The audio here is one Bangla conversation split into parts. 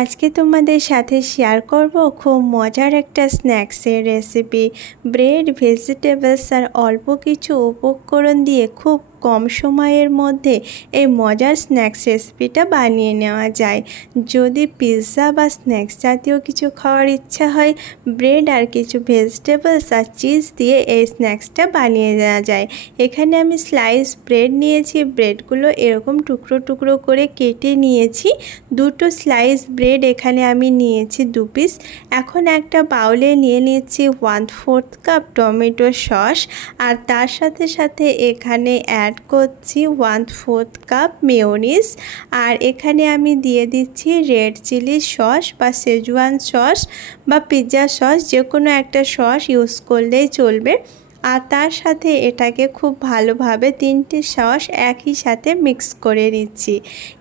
আজকে তোমাদের সাথে শেয়ার করব খুব মজার একটা স্ন্যাক্সের রেসিপি। ব্রেড, ভেজিটেবলস আর অল্প কিছু উপকরণ দিয়ে খুব কম সময়ের মধ্যে এই মজার স্ন্যাক্স রেসিপিটা বানিয়ে নেওয়া যায়। যদি পিৎজা বা স্ন্যাক্স জাতীয় কিছু খাওয়ার ইচ্ছা হয়, ব্রেড আর কিছু ভেজিটেবলস আর চিজ দিয়ে এই স্ন্যাক্সটা বানিয়ে নেওয়া যায়। এখানে আমি স্লাইস ব্রেড নিয়েছি। ব্রেডগুলো এরকম টুকরো টুকরো করে কেটে নিয়েছি। দুটো স্লাইস ব্রেড এখানে আমি নিয়েছি 2 পিস। এখন একটা বাউলে নিয়ে নিচ্ছি 1/4 কাপ টমেটো সস, আর তার সাথে সাথে এখানে অ্যাড করছি 1/4 কাপ মেয়োনিজ, আর এখানে আমি দিয়ে দিচ্ছি রেড চিলি সস বা শেজওয়ান সস বা পিৎজা সস, যে কোনো একটা সস ইউজ করলেই চলবে। আর তার সাথে এটাকে খুব ভালোভাবে 3টে সস একই সাথে মিক্স করে দিচ্ছি।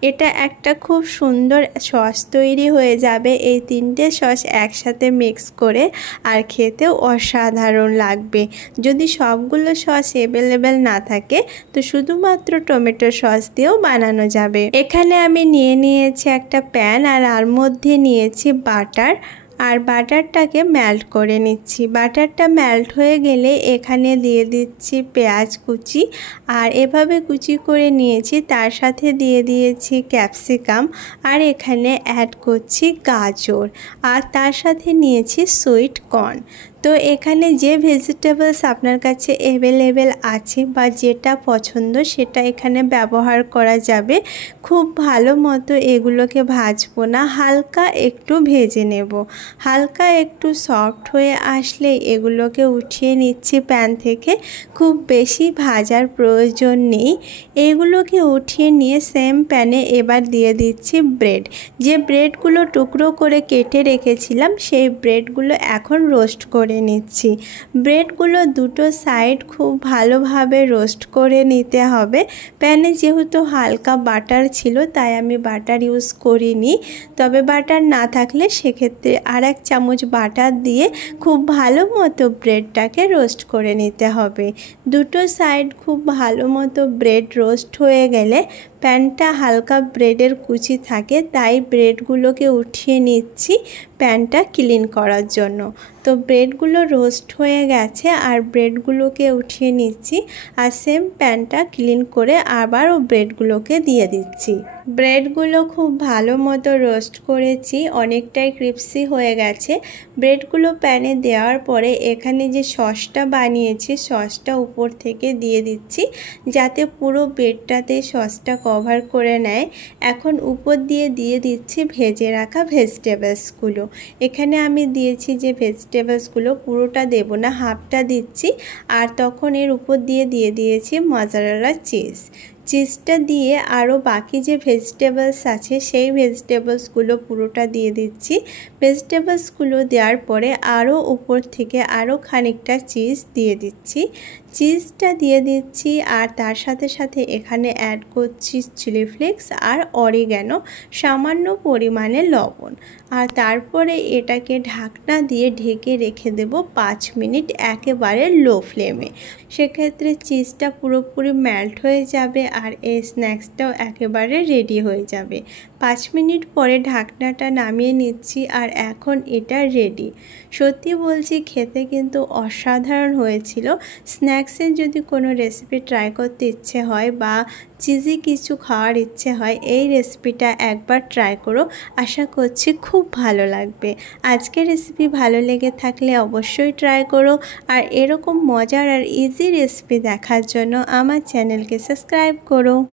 এটা একটা খুব সুন্দর সস তৈরি হয়ে যাবে এই 3টে সস একসাথে মিক্স করে, আর খেতেও অসাধারণ লাগবে। যদি সবগুলো সস অ্যাভেলেবেল না থাকে তো শুধুমাত্র টমেটো সস দিয়েও বানানো যাবে। এখানে আমি নিয়েছি একটা প্যান, আর তার মধ্যে নিয়েছি বাটার, আর বাটারটাকে মেল্ট করে নিচ্ছি। বাটারটা মেল্ট হয়ে গেলে এখানে দিয়ে দিচ্ছি পেঁয়াজ কুচি, আর এভাবে কুচি করে নিয়েছি। তার সাথে দিয়ে দিয়েছি ক্যাপসিকাম, আর এখানে অ্যাড করছি গাজর, আর তার সাথে নিয়েছি সুইট কর্ন। তো এখানে যে ভেজিটেবলস আপনার কাছে অ্যাভেলেবেল আছে বা যেটা পছন্দ সেটা এখানে ব্যবহার করা যাবে। খুব ভালো মতো এগুলোকে ভাজবো না, হালকা একটু ভেজে নেব। হালকা একটু সফট হয়ে আসলে এগুলোকে উঠিয়ে নিচ্ছি প্যান থেকে। খুব বেশি ভাজার প্রয়োজন নেই। এগুলোকে উঠিয়ে নিয়ে সেম প্যানে এবার দিয়ে দিচ্ছি ব্রেড। যে ব্রেডগুলো টুকরো করে কেটে রেখেছিলাম সেই ব্রেডগুলো এখন রোস্ট করে নিচ্ছি। ব্রেডগুলো দুটো সাইড খুব ভালোভাবে রোস্ট করে নিতে হবে। প্যানে যেহেতু হালকা বাটার ছিল তাই আমি বাটার ইউজ করিনি, তবে বাটার না থাকলে সেক্ষেত্রে আর 1 চামচ বাটার দিয়ে খুব ভালো মতো ব্রেডটাকে রোস্ট করে নিতে হবে। দুটো সাইড খুব ভালো মতো ব্রেড রোস্ট হয়ে গেলে, প্যানটা হালকা ব্রেডের কুচি থাকে তাই ব্রেডগুলোকে উঠিয়ে নিচ্ছি প্যানটা ক্লিন করার জন্য। তো ব্রেডগুলো রোস্ট হয়ে গেছে আর ব্রেডগুলোকে উঠিয়ে নিচ্ছি, আর সেম প্যানটা ক্লিন করে আবারও ব্রেডগুলোকে দিয়ে দিচ্ছি। ব্রেডগুলো খুব ভালো মতো রোস্ট করেছি, অনেকটাই ক্রিপসি হয়ে গেছে। ব্রেডগুলো প্যানে দেওয়ার পরে এখানে যে সসটা বানিয়েছি সসটা উপর থেকে দিয়ে দিচ্ছি, যাতে পুরো ব্রেডটাতে সসটা কভার করে নেয়। এখন উপর দিয়ে দিচ্ছি ভেজে রাখা ভেজিটেবলসগুলো। এখানে আমি দিয়েছি যে ভেজিটেবলসগুলো পুরোটা দেব না, হাফটা দিচ্ছি। আর তখন এর উপর দিয়ে দিয়েছি মজারেলা চিজটা দিয়ে আরও বাকি যে ভেজিটেবলস আছে সেই ভেজিটেবলসগুলো পুরোটা দিয়ে দিচ্ছি। ভেজিটেবলসগুলো দেওয়ার পরে আরও উপর থেকে আরও খানিকটা চিজ দিয়ে দিচ্ছি। চিজটা দিয়ে দিচ্ছি আর তার সাথে সাথে এখানে অ্যাড করছি চিলি ফ্লেক্স আর অরিগ্যানো, সামান্য পরিমাণে লবণ, আর তারপরে এটাকে ঢাকনা দিয়ে ঢেকে রেখে দেব 5 মিনিট একেবারে লো ফ্লেমে। সেক্ষেত্রে চিজটা পুরোপুরি মেল্ট হয়ে যাবে আর এই স্ন্যাক্সটাও একেবারে রেডি হয়ে যাবে। 5 মিনিট পরে ঢাকনাটা নামিয়ে নিচ্ছি, আর এখন এটা রেডি। সত্যি বলছি খেতে কিন্তু অসাধারণ হয়েছিল। স্ন্যাক্সের যদি কোনো রেসিপি ট্রাই করতে ইচ্ছে হয় বা চিজি কিছু খাওয়ার ইচ্ছে হয়, এই রেসিপিটা একবার ট্রাই করো, আশা করছি খুব ভালো লাগবে। আজকের রেসিপি ভালো লেগে থাকলে অবশ্যই ট্রাই করো, আর এরকম মজার আর ইজি রেসিপি দেখার জন্য আমার চ্যানেলকে সাবস্ক্রাইব করো।